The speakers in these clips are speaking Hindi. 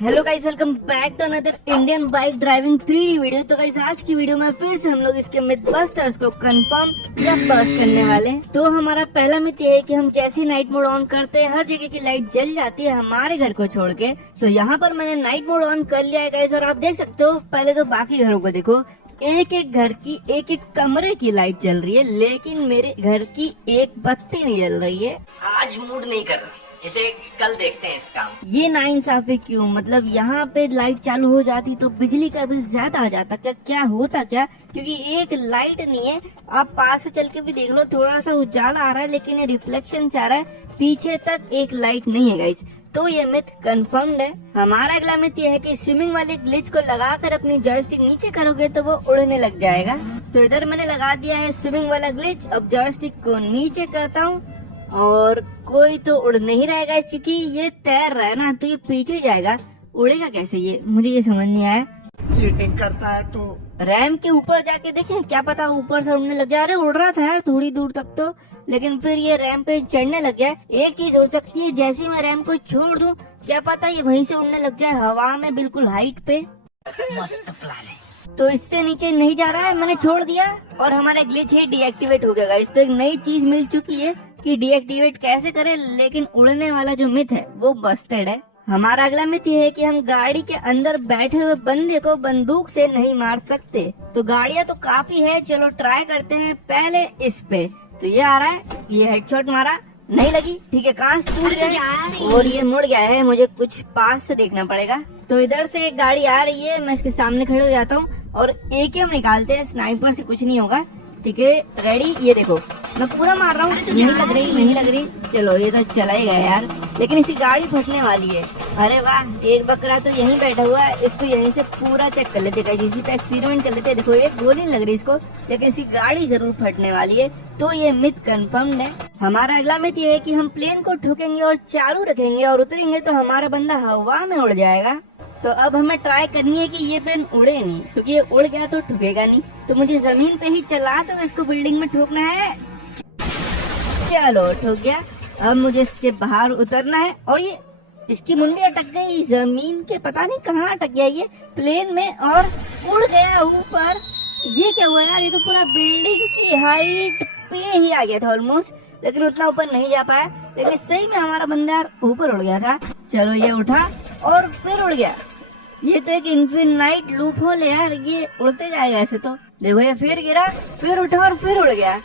Hello guys, welcome back to another Indian bike driving 3D video. तो गाइस आज की वीडियो में फिर से हम लोग इसके मिथ बस्टर्स को कंफर्म या बस्ट करने वाले हैं। तो हमारा पहला मिथ ये है कि हम जैसे नाइट मोड ऑन करते हैं हर जगह की लाइट जल जाती है हमारे घर को छोड़ के। तो यहाँ पर मैंने नाइट मोड ऑन कर लिया है गाइस, और आप देख सकते हो। पहले तो बाकी घरों को देखो, एक एक घर की एक एक कमरे की लाइट जल रही है, लेकिन मेरे घर की एक बत्ती नहीं जल रही है। आज मूड नहीं कर रहा, इसे कल देखते हैं इस काम। ये नाइंसाफी क्यों? मतलब यहाँ पे लाइट चालू हो जाती तो बिजली का बिल ज्यादा आ जाता। क्या होता क्या? क्योंकि एक लाइट नहीं है, आप पास से चल के भी देख लो, थोड़ा सा उजाला आ रहा है लेकिन ये रिफ्लेक्शन से आ रहा है, पीछे तक एक लाइट नहीं है गाइस। तो ये मिथ कंफर्म्ड है। हमारा अगला मिथ ये है कि स्विमिंग वाले ग्लिच को लगाकर अपनी जॉयस्टिक नीचे करोगे तो वो उड़ने लग जाएगा। तो इधर मैंने लगा दिया है स्विमिंग वाला ग्लिच। अब जॉयस्टिक को नीचे करता हूँ और कोई तो उड़ नहीं रहेगा, क्योंकि ये तैर रहा है ना, तो ये पीछे जाएगा। उड़ेगा कैसे ये? मुझे ये समझ नहीं आया। चीटिंग करता है तो रैम के ऊपर जाके देखें, क्या पता ऊपर से उड़ने लग जाए। अरे उड़ रहा था यार थोड़ी दूर तक तो, लेकिन फिर ये रैम पे चढ़ने लग गया। एक चीज हो सकती है, जैसे ही मैं रैम को छोड़ दूं, क्या पता ये वहीं से उड़ने लग जाए हवा में, बिल्कुल हाइट पे। मस्त प्लान है। तो इससे नीचे नहीं जा रहा है, मैंने छोड़ दिया और हमारा ग्लिच है डीएक्टिवेट हो गया गाइस। तो एक नई चीज मिल चुकी है कि डीएक्टिवेट कैसे करें, लेकिन उड़ने वाला जो मिथ है वो बस्टेड है। हमारा अगला मिथ ये है कि हम गाड़ी के अंदर बैठे हुए बंदे को बंदूक से नहीं मार सकते। तो गाड़ियां तो काफी है, चलो ट्राई करते हैं पहले इस पे। तो ये आ रहा है, ये हेडशॉट मारा, नहीं लगी, ठीक है, कांच टूट गया और ये मुड़ गया है। मुझे कुछ पास से देखना पड़ेगा। तो इधर से एक गाड़ी आ रही है, मैं इसके सामने खड़े हो जाता हूँ और एकेएम निकालते हैं। स्नाइपर से कुछ नहीं होगा, ठीक है, रेडी। ये देखो मैं पूरा मार रहा हूँ, नहीं लग रही, नहीं लग रही। चलो ये तो चला ही गया यार, लेकिन इसकी गाड़ी फटने वाली है। अरे वाह, एक बकरा तो यहीं बैठा हुआ है, इसको यहीं से पूरा चेक कर लेते हैं, इसी पे एक्सपेरिमेंट कर लेते हैं। देखो एक गोली नहीं लग रही इसको, लेकिन इसकी गाड़ी जरूर फटने वाली है। तो ये मिथ कंफर्म्ड है। हमारा अगला मिथ ये है कि हम प्लेन को ठोकेंगे और चालू रखेंगे और उतरेंगे तो हमारा बंदा हवा में उड़ जाएगा। तो अब हमें ट्राई करनी है कि ये प्लेन उड़े नहीं, क्योंकि ये उड़ गया तो ठुकेगा नहीं। तो मुझे जमीन पे ही चला तो इसको बिल्डिंग में ठोकना है। चलो ठुक गया। अब मुझे इसके बाहर उतरना है और ये इसकी मुंडी अटक गई जमीन के, पता नहीं कहाँ अटक गया ये प्लेन में और उड़ गया ऊपर। ये क्या हुआ यार? ये तो पूरा बिल्डिंग की हाइट पे ही आ गया था ऑलमोस्ट, लेकिन उतना ऊपर नहीं जा पाया। लेकिन सही में हमारा बंदा यार ऊपर उड़ गया था। चलो ये उठा और फिर उड़ गया। ये तो एक इन्फिनाइट लूप होल है यार, ये उड़ते जाएगा ऐसे। तो देखो ये फिर गिरा, फिर उठा और फिर उड़ गया।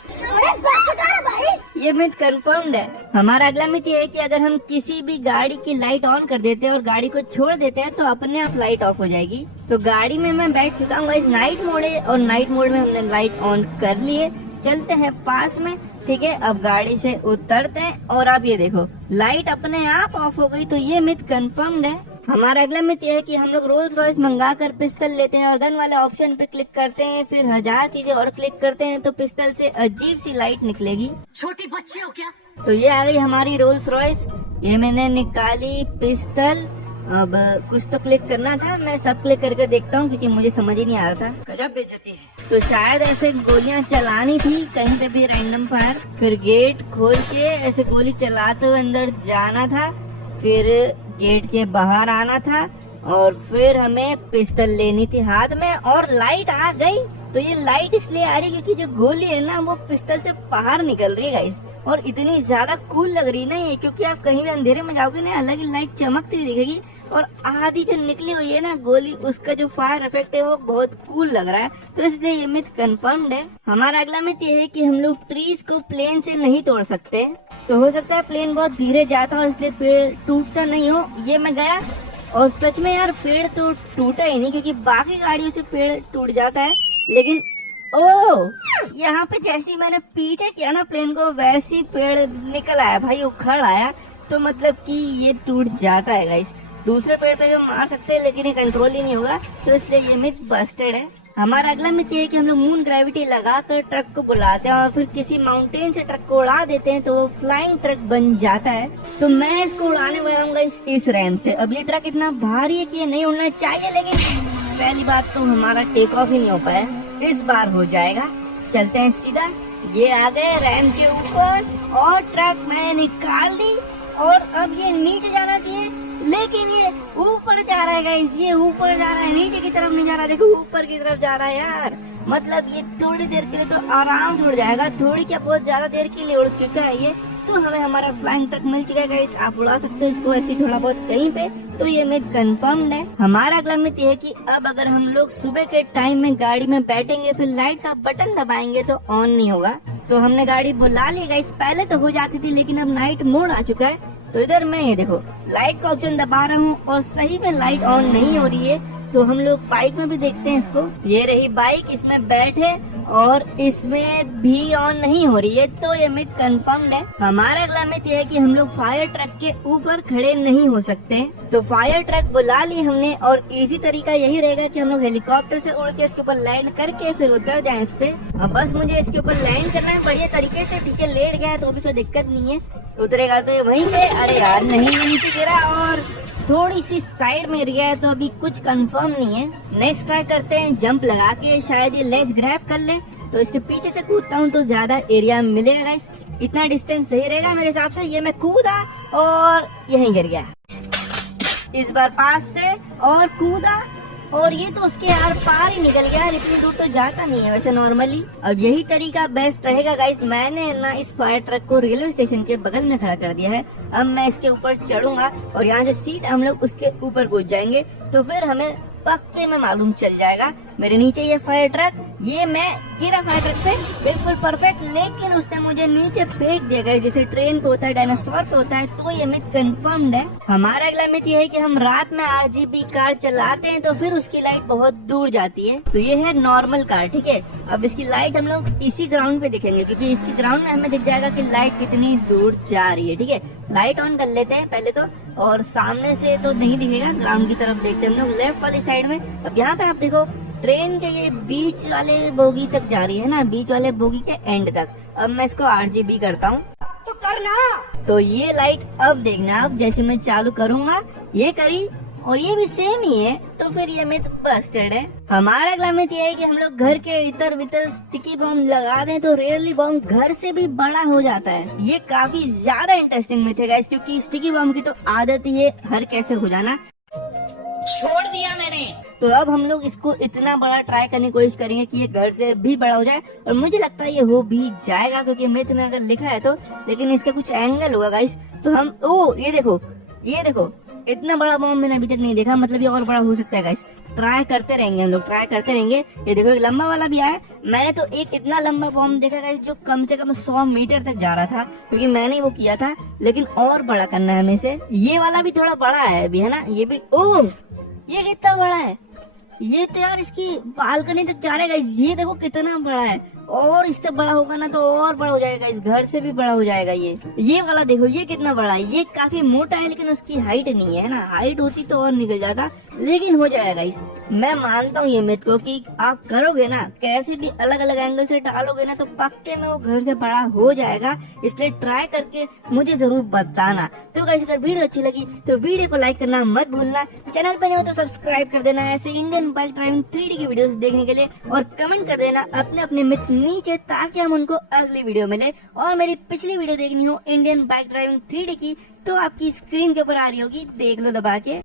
ये मिथ कंफर्म्ड है। हमारा अगला मिथ ये है कि अगर हम किसी भी गाड़ी की लाइट ऑन कर देते हैं और गाड़ी को छोड़ देते हैं तो अपने आप लाइट ऑफ हो जाएगी। तो गाड़ी में मैं बैठ चुका हूँ, इस नाइट मोड है और नाइट मोड में हमने लाइट ऑन कर ली है। चलते हैं पास में, ठीक है, अब गाड़ी से उतरते हैं और अब ये देखो लाइट अपने आप ऑफ हो गई। तो ये मिथ कंफर्म्ड है। हमारा अगला मिथ ये है कि हम लोग रोल्स रॉयस मंगा कर पिस्टल लेते हैं और गन वाले ऑप्शन पे क्लिक करते हैं, फिर 1000 चीजें और क्लिक करते हैं तो पिस्टल से अजीब सी लाइट निकलेगी। छोटी बच्ची हो क्या? तो ये आ गई हमारी रोल्स रॉयस, ये मैंने निकाली पिस्टल। अब कुछ तो क्लिक करना था, मैं सब क्लिक करके देखता हूँ क्योंकि मुझे समझ ही नहीं आ रहा था। गजब बेइज्जती है। तो शायद ऐसे गोलियां चलानी थी कहीं पे भी रैंडम फायर, फिर गेट खोल के ऐसे गोली चलाते हुए अंदर जाना था, फिर गेट के बाहर आना था और फिर हमें पिस्टल लेनी थी हाथ में और लाइट आ गई। तो ये लाइट इसलिए आ रही क्योंकि जो गोली है ना वो पिस्टल से बाहर निकल रही है गाइस, और इतनी ज्यादा कूल लग रही है ना ये, क्योंकि आप कहीं भी अंधेरे में जाओगे ना अलग ही लाइट चमकती हुई दिखेगी। और आधी जो निकली हुई है ना गोली, उसका जो फायर इफेक्ट है वो बहुत कूल लग रहा है। तो इसलिए ये मिथ कंफर्म्ड है। हमारा अगला मिथ ये है कि हम लोग ट्रीज को प्लेन से नहीं तोड़ सकते। तो हो सकता है प्लेन बहुत धीरे जाता हो इसलिए पेड़ टूटता नहीं हो। ये मैं गया और सच में यार पेड़ तो टूटा ही नहीं, क्योंकि बाकी गाड़ियों से पेड़ टूट जाता है। लेकिन ओ यहाँ पे जैसी मैंने पीछे किया ना प्लेन को, वैसी पेड़ निकल आया भाई, उखड़ आया। तो मतलब कि ये टूट जाता है गाइस। दूसरे पेड़ पे जो मार सकते हैं लेकिन ये कंट्रोल ही नहीं होगा, तो इसलिए ये मिथ बस्टेड है। हमारा अगला मिथ ये है कि हम लोग मून ग्रेविटी लगाकर ट्रक को बुलाते हैं और फिर किसी माउंटेन से ट्रक को उड़ा देते हैं तो वो फ्लाइंग ट्रक बन जाता है। तो मैं इसको उड़ाने वाला हूँ इस रैम से। अब ये ट्रक इतना भारी है कि ये नहीं उड़ना चाहिए, लेकिन पहली बात तो हमारा टेक ऑफ ही नहीं हो पाया, इस बार हो जाएगा। चलते हैं सीधा, ये आ गए रैम के ऊपर और ट्रक मैंने निकाल दी और अब ये नीचे जाना चाहिए, लेकिन ये ऊपर जा रहा है गाइस, ये ऊपर जा रहा है, नीचे की तरफ नहीं जा रहा। देखो ऊपर की तरफ जा रहा है यार। मतलब ये थोड़ी देर के लिए तो आराम से उड़ जाएगा, थोड़ी क्या बहुत ज्यादा देर के लिए उड़ चुका है ये। तो हमें हमारा फ्लाइंग ट्रक मिल चुका है गाइस, आप उड़ा सकते हो इसको ऐसे थोड़ा बहुत कहीं पे। तो ये मिथ कंफर्म्ड है। हमारा अगला मिथ ये है कि अब अगर हम लोग सुबह के टाइम में गाड़ी में बैठेंगे फिर लाइट का बटन दबाएंगे तो ऑन नहीं होगा। तो हमने गाड़ी बुला ली गाइस, पहले तो हो जाती थी लेकिन अब नाइट मोड आ चुका है। तो इधर मैं ये देखो लाइट का ऑप्शन दबा रहा हूँ और सही में लाइट ऑन नहीं हो रही है। तो हम लोग बाइक में भी देखते हैं इसको, ये रही बाइक, इसमें बैठे और इसमें भी ऑन नहीं हो रही है। तो ये मिथ कंफर्म्ड है। हमारा अगला मिथ ये है कि हम लोग फायर ट्रक के ऊपर खड़े नहीं हो सकते। तो फायर ट्रक बुला ली हमने और इजी तरीका यही रहेगा कि हम लोग हेलीकॉप्टर से उड़ के इसके ऊपर लैंड करके फिर उतर जाएं इस पे। अब बस मुझे इसके ऊपर लैंड करना है बढ़िया तरीके से, ठीक है। लेट गया है तो अभी कोई दिक्कत नहीं है, उतरेगा तो ये वहीं पे। अरे यार नहीं, ये नीचे गिरा और थोड़ी सी साइड में गिर गया है तो अभी कुछ कंफर्म नहीं है। नेक्स्ट ट्राई करते हैं जंप लगा के, शायद ये लेज ग्रैब कर ले। तो इसके पीछे से कूदता हूँ तो ज्यादा एरिया मिलेगा गाइस, इतना डिस्टेंस सही रहेगा मेरे हिसाब से। ये मैं कूदा और यहीं गिर गया। इस बार पास से और कूदा और ये तो उसके यार पार ही निकल गया। इतनी दूर तो जाता नहीं है वैसे नॉर्मली। अब यही तरीका बेस्ट रहेगा गाइस। मैंने ना इस फायर ट्रक को रेलवे स्टेशन के बगल में खड़ा कर दिया है। अब मैं इसके ऊपर चढ़ूंगा और यहाँ से सीधा हम लोग उसके ऊपर कूद जाएंगे। तो फिर हमें पक्के में मालूम चल जाएगा। मेरे नीचे ये फायर ट्रक, ये मैं गिरा फायर ट्रक पे बिल्कुल परफेक्ट, लेकिन उसने मुझे नीचे फेंक दिया गया जैसे ट्रेन पे होता है, डायनासोर पे होता है। तो ये मिथ कंफर्म्ड है। हमारा अगला मिथ ये है कि हम रात में RGB कार चलाते हैं तो फिर उसकी लाइट बहुत दूर जाती है। तो ये है नॉर्मल कार, ठीक है। अब इसकी लाइट हम लोग इसी ग्राउंड पे दिखेंगे क्योंकि इसके ग्राउंड में हमें दिख जाएगा कि लाइट कितनी दूर जा रही है, ठीक है। लाइट ऑन कर लेते हैं पहले तो, और सामने से तो नहीं दिखेगा, ग्राउंड की तरफ देखते हैं हम लोग लेफ्ट वाली साइड में। अब यहाँ पे आप देखो ट्रेन के ये बीच वाले बोगी तक जा रही है ना, बीच वाले बोगी के एंड तक। अब मैं इसको RGB करता हूँ तो करना। तो ये लाइट अब देखना, अब जैसे मैं चालू करूंगा ये करी और ये भी सेम ही है। तो फिर ये मिथ बस्टेड है। हमारा अगला मिथ ये है कि हम लोग घर के इतर वितर स्टिकी बॉम्ब लगा दें तो रियली बॉम्ब घर से भी बड़ा हो जाता है। ये काफी ज्यादा इंटरेस्टिंग मिथ है गाइस, क्योंकि स्टिकी बॉम्ब की तो आदत ही है हर कैसे हो जाना। छोड़ दिया मैंने। तो अब हम लोग इसको इतना बड़ा ट्राई करने की कोशिश करेंगे कि ये घर से भी बड़ा हो जाए, और मुझे लगता है ये हो भी जाएगा क्योंकि मिथ में अगर लिखा है तो। लेकिन इसका कुछ एंगल होगा गाइस। तो हम ये देखो इतना बड़ा बॉम्ब मैंने अभी तक नहीं देखा, मतलब ये और बड़ा हो सकता है गाइस। ट्राई करते रहेंगे हम लोग, ट्राई करते रहेंगे। ये देखो एक लंबा वाला भी आया। मैंने तो एक इतना लंबा बॉम्ब देखा गाइस जो कम से कम 100 मीटर तक जा रहा था, क्योंकि मैंने वो किया था। लेकिन और बड़ा करना है हमें से। ये वाला भी थोड़ा बड़ा है अभी, है ना। ये भी ये कितना बड़ा है, ये तो यार इसकी बालकनी तक जा रहा है। ये देखो कितना बड़ा है, और इससे बड़ा होगा ना तो और बड़ा हो जाएगा, इस घर से भी बड़ा हो जाएगा। ये वाला देखो ये कितना बड़ा है। ये काफी मोटा है लेकिन उसकी हाइट नहीं है ना, हाइट होती तो और निकल जाता, लेकिन हो जाएगा इस। मैं मानता हूँ ये मिथ को कि आप करोगे ना कैसे भी अलग अलग एंगल से डालोगे ना तो पक्के में वो घर से बड़ा हो जाएगा। इसलिए ट्राई करके मुझे जरूर बताना। तो गाइस अगर वीडियो अच्छी लगी तो वीडियो को लाइक करना मत भूलना, चैनल पर नहीं हो तो सब्सक्राइब कर देना ऐसे इंडियन बाइक ड्राइविंग 3D की वीडियोस देखने के लिए, और कमेंट कर देना अपने अपने मिथ्स नीचे ताकि हम उनको अगली वीडियो मिले। और मेरी पिछली वीडियो देखनी हो इंडियन बाइक ड्राइविंग 3D की तो आपकी स्क्रीन के ऊपर आ रही होगी, देख लो दबा के।